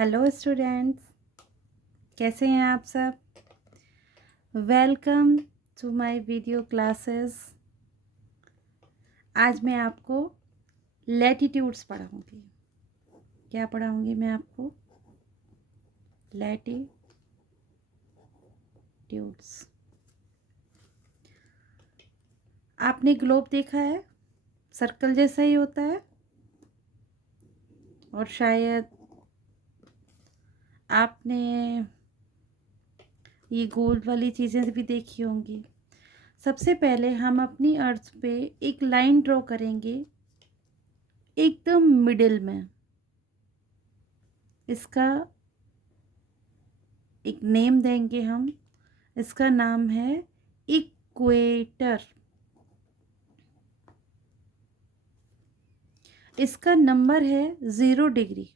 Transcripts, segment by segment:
Hello students, कैसे हैं आप सब। Welcome to my video classes. आज मैं आपको लैटिट्यूड्स पढ़ाऊंगी। क्या पढ़ाऊंगी मैं आपको? लैटिट्यूड्स। आपने ग्लोब देखा है? सर्कल जैसा ही होता है। और शायद आपने ये गोल वाली चीज़ें भी देखी होंगी। सबसे पहले हम अपनी अर्थ पे एक लाइन ड्रॉ करेंगे एकदम मिडिल में। इसका एक नेम देंगे हम। इसका नाम है इक्वेटर। इसका नंबर है 0 डिग्री।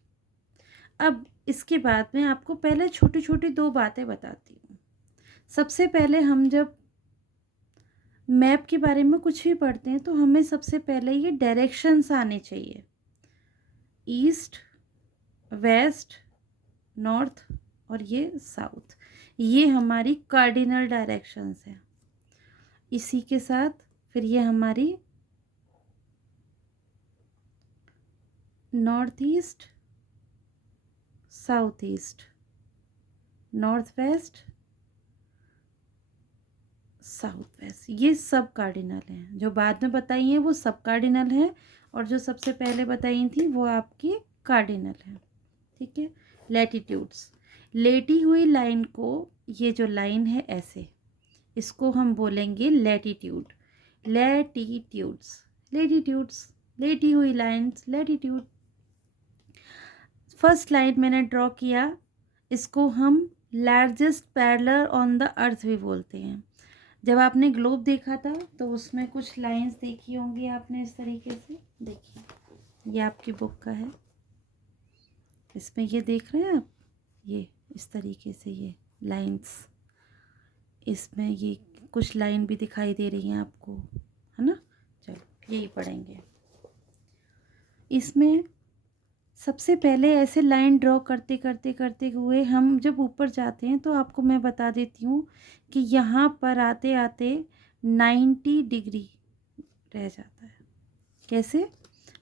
अब इसके बाद मैं आपको पहले छोटी छोटी दो बातें बताती हूँ। सबसे पहले हम जब मैप के बारे में कुछ भी पढ़ते हैं तो हमें सबसे पहले ये डायरेक्शंस आने चाहिए। ईस्ट, वेस्ट, नॉर्थ और ये साउथ। ये हमारी कार्डिनल डायरेक्शंस है। इसी के साथ फिर ये हमारी north east, south east, north west, south west, ये सब कार्डिनल हैं। जो बाद में बताई हैं वो सब कार्डिनल हैं और जो सबसे पहले बताई थी वो आपकी कार्डिनल है। ठीक है। लैटिट्यूड्स, लेटी हुई लाइन को, ये जो लाइन है ऐसे, इसको हम बोलेंगे लैटिट्यूड। लैटिट्यूड्स, लेटीट्यूड्स, लेटी हुई लाइन्स, लैटिट्यूड। फर्स्ट लाइन मैंने ड्रॉ किया, इसको हम largest parallel on the earth भी बोलते हैं। जब आपने ग्लोब देखा था तो उसमें कुछ लाइंस देखी होंगी आपने इस तरीके से। देखिए, ये आपकी बुक का है। इसमें ये देख रहे हैं आप, ये इस तरीके से ये लाइंस, इसमें ये कुछ लाइन भी दिखाई दे रही हैं आपको, है ना। चलो यही पढ़ेंगे। इसमें सबसे पहले ऐसे लाइन ड्रॉ करते करते करते हुए हम जब ऊपर जाते हैं तो आपको मैं बता देती हूँ कि यहाँ पर आते आते 90 डिग्री रह जाता है। कैसे?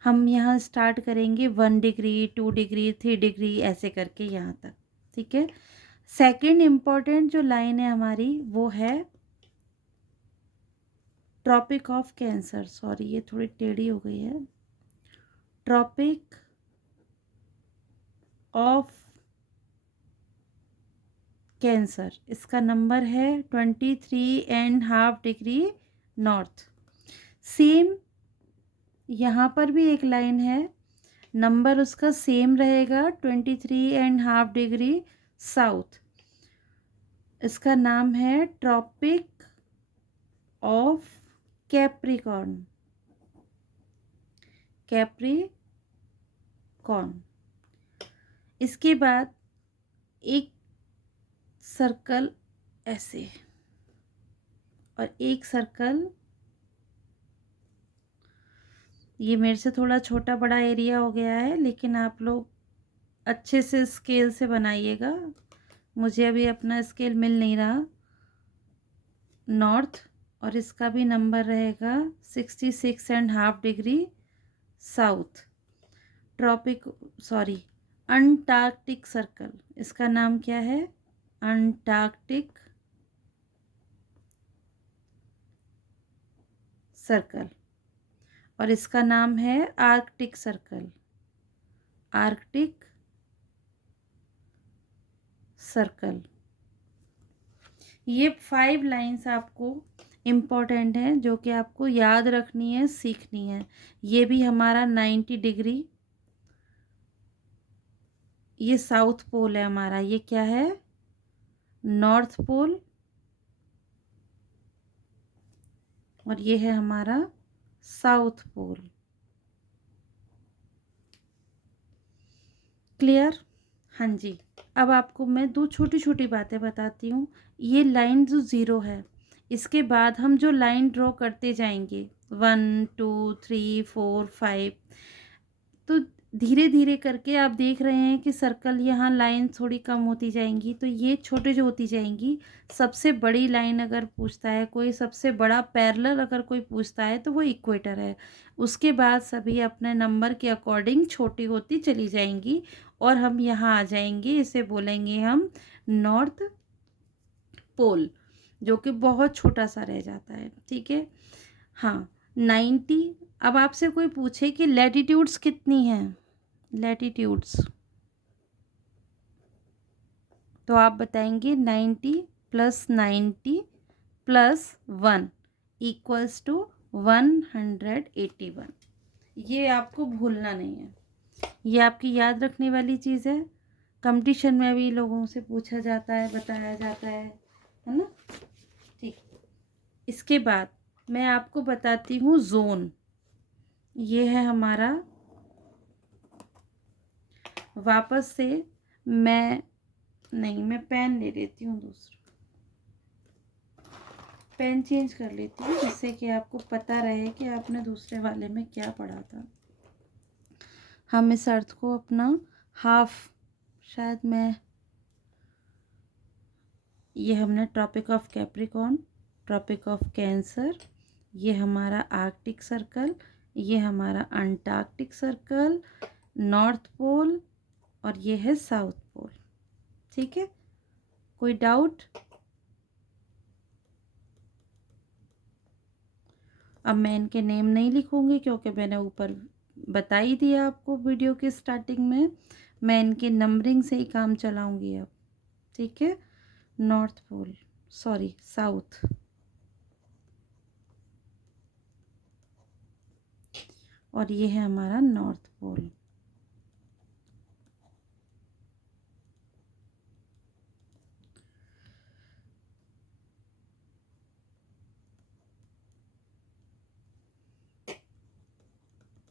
हम यहाँ स्टार्ट करेंगे 1 डिग्री, 2 डिग्री, 3 डिग्री ऐसे करके यहाँ तक। ठीक है। सेकंड इम्पॉर्टेंट जो लाइन है हमारी वो है ट्रॉपिक ऑफ कैंसर। सॉरी, ये थोड़ी टेढ़ी हो गई है। ट्रॉपिक ऑफ कैंसर, इसका नंबर है 23.5 डिग्री नॉर्थ। सेम यहाँ पर भी एक लाइन है, नंबर उसका सेम रहेगा 23.5 डिग्री साउथ। इसका नाम है ट्रॉपिक ऑफ कैप्रिकॉर्न। कैप्रिकॉर्न। इसके बाद एक सर्कल ऐसे और एक सर्कल, ये मेरे से थोड़ा छोटा बड़ा एरिया हो गया है, लेकिन आप लोग अच्छे से स्केल से बनाइएगा। मुझे अभी अपना स्केल मिल नहीं रहा। नॉर्थ, और इसका भी नंबर रहेगा 66.5 degree south. Tropic, sorry, Antarctic circle, इसका नाम क्या है? Antarctic circle. और इसका नाम है आर्कटिक सर्कल। Arctic circle. ये 5 लाइंस आपको इम्पोर्टेंट हैं जो कि आपको याद रखनी है, सीखनी है। ये भी हमारा 90 डिग्री, ये साउथ पोल है हमारा। ये क्या है? North pole. और ये है हमारा साउथ पोल। क्लियर? हाँ जी। अब आपको मैं दो छोटी छोटी बातें बताती हूँ। ये लाइन जो 0 है, इसके बाद हम जो लाइन ड्रॉ करते जाएंगे 1 2 3 4 5, तो धीरे धीरे करके आप देख रहे हैं कि सर्कल यहाँ लाइन थोड़ी कम होती जाएंगी, तो ये छोटे जो होती जाएंगी। सबसे बड़ी लाइन अगर पूछता है कोई, सबसे बड़ा पैरेलल अगर कोई पूछता है, तो वो इक्वेटर है। उसके बाद सभी अपने नंबर के अकॉर्डिंग छोटी होती चली जाएंगी और हम यहाँ आ जाएंगे। इसे बोलेंगे हम नॉर्थ पोल, जो कि बहुत छोटा सा रह जाता है। ठीक है। हाँ, 90। अब आपसे कोई पूछे कि लैटिट्यूड्स कितनी हैं, लैटिट्यूड्स, तो आप बताएंगे 90 प्लस 90 प्लस 1 इक्वल्स टू 181। ये आपको भूलना नहीं है, ये आपकी याद रखने वाली चीज़ है। कंपटीशन में भी लोगों से पूछा जाता है, बताया जाता है ना। ठीक। इसके बाद मैं आपको बताती हूँ जोन। ये है हमारा, वापस से मैं पेन ले लेती हूँ, दूसरा पेन चेंज कर लेती हूँ, जिससे कि आपको पता रहे कि आपने दूसरे वाले में क्या पढ़ा था। हम इस अर्थ को अपना हाफ, शायद मैं, ये हमने tropic of Capricorn, tropic of Cancer, ये हमारा आर्कटिक सर्कल, ये हमारा अंटार्कटिक सर्कल, नॉर्थ पोल, और ये है साउथ पोल। ठीक है, कोई डाउट? अब मैं इनके नेम नहीं लिखूंगी, क्योंकि मैंने ऊपर बता ही दिया आपको वीडियो के स्टार्टिंग में। मैं इनके नंबरिंग से ही काम चलाऊंगी अब। ठीक है, नॉर्थ पोल, सॉरी साउथ, और ये है हमारा north pole.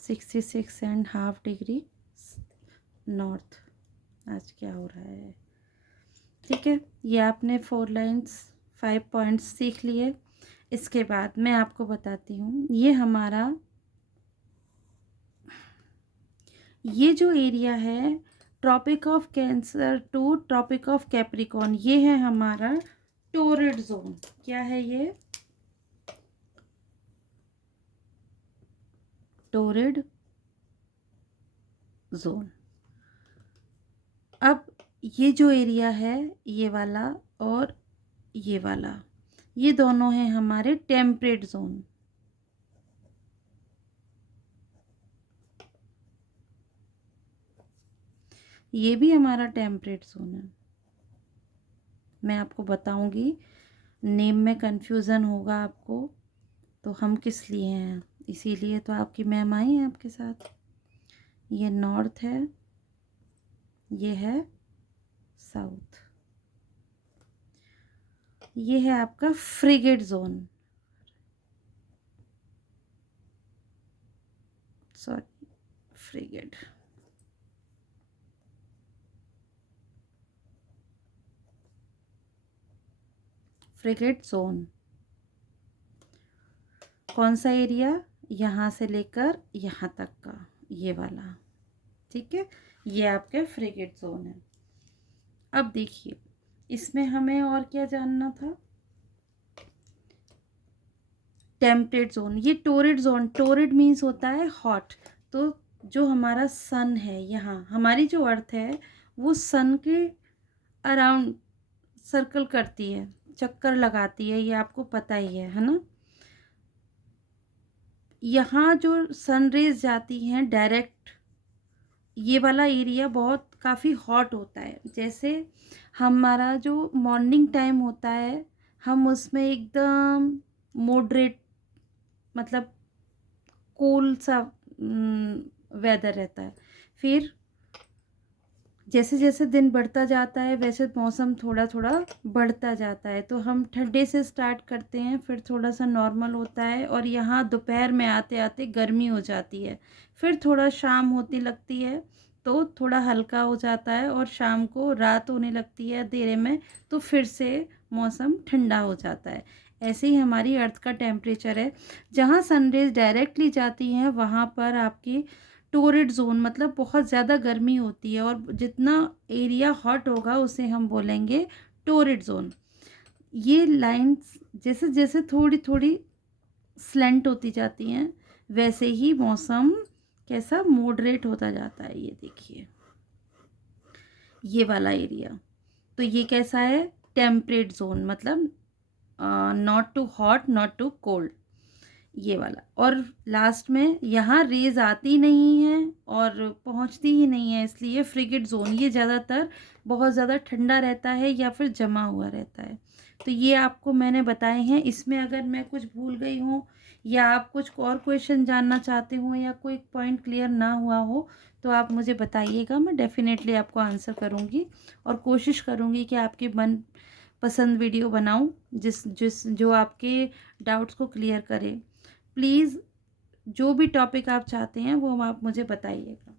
Sixty 66.5 degree north. आज क्या हो रहा है? ठीक है, ये आपने 4 लाइन्स 5 पॉइंट्स सीख लिए। इसके बाद मैं आपको बताती हूँ, ये हमारा, ये जो एरिया है tropic of Cancer to tropic of Capricorn, ये है हमारा टोरिड जोन। क्या है ये? Torrid zone. अब ये जो एरिया है, ये वाला और ये वाला, ये दोनों हैं हमारे टेम्परेट जोन। ये भी हमारा टेम्परेट जोन है। मैं आपको बताऊंगी, नेम में कंफ्यूजन होगा आपको, तो हम किस लिए हैं, इसीलिए तो आपकी मैम आई है आपके साथ। ये नॉर्थ है, ये है साउथ, ये है आपका frigate zone, sorry frigate. Frigate zone कौन सा एरिया? यहाँ से लेकर यहाँ तक का, ये वाला। ठीक है, ये आपका फ्रिगेट जोन है। अब देखिए, इसमें हमें और क्या जानना था? टेम्परेट जोन, ये टोरिड जोन, टोरिड मीन्स होता है हॉट। तो जो हमारा सन है, यहाँ हमारी जो अर्थ है वो सन के अराउंड सर्कल करती है, चक्कर लगाती है, ये आपको पता ही है ना। यहाँ जो सन रेज जाती हैं डायरेक्ट, ये वाला एरिया बहुत काफ़ी हॉट होता है। जैसे हमारा जो मॉर्निंग टाइम होता है, हम उसमें एकदम मॉडरेट, मतलब कूल सा वेदर रहता है। फिर जैसे जैसे दिन बढ़ता जाता है, वैसे मौसम थोड़ा थोड़ा बढ़ता जाता है। तो हम ठंडे से स्टार्ट करते हैं, फिर थोड़ा सा नॉर्मल होता है, और यहाँ दोपहर में आते आते गर्मी हो जाती है। फिर थोड़ा शाम होती लगती है तो थोड़ा हल्का हो जाता है, और शाम को रात होने लगती है अंधेरे में, तो फिर से मौसम ठंडा हो जाता है। ऐसे ही हमारी अर्थ का टेम्परेचर है। जहाँ सनरेज डायरेक्टली जाती हैं, वहाँ पर आपकी टोरिड जोन मतलब बहुत ज़्यादा गर्मी होती है, और जितना एरिया हॉट होगा उसे हम बोलेंगे टोरिड जोन। ये लाइंस जैसे जैसे थोड़ी थोड़ी स्लेंट होती जाती हैं, वैसे ही मौसम कैसा मॉडरेट होता जाता है। ये देखिए, ये वाला एरिया, तो ये कैसा है, टेम्परेट जोन, मतलब not too hot not too cold, ये वाला। और लास्ट में यहाँ रेज आती नहीं है और पहुँचती ही नहीं है, इसलिए फ्रिगेट जोन, ये ज़्यादातर बहुत ज़्यादा ठंडा रहता है या फिर जमा हुआ रहता है। तो ये आपको मैंने बताए हैं। इसमें अगर मैं कुछ भूल गई हूँ या आप कुछ और क्वेश्चन जानना चाहते हो या कोई पॉइंट क्लियर ना हुआ हो, तो आप मुझे बताइएगा, मैं डेफ़िनेटली आपको आंसर करूँगी और कोशिश करूँगी कि आपकी मन पसंद वीडियो बनाऊँ जिस जिस जो आपके डाउट्स को क्लियर करे। प्लीज़ जो भी टॉपिक आप चाहते हैं वो आप मुझे बताइएगा।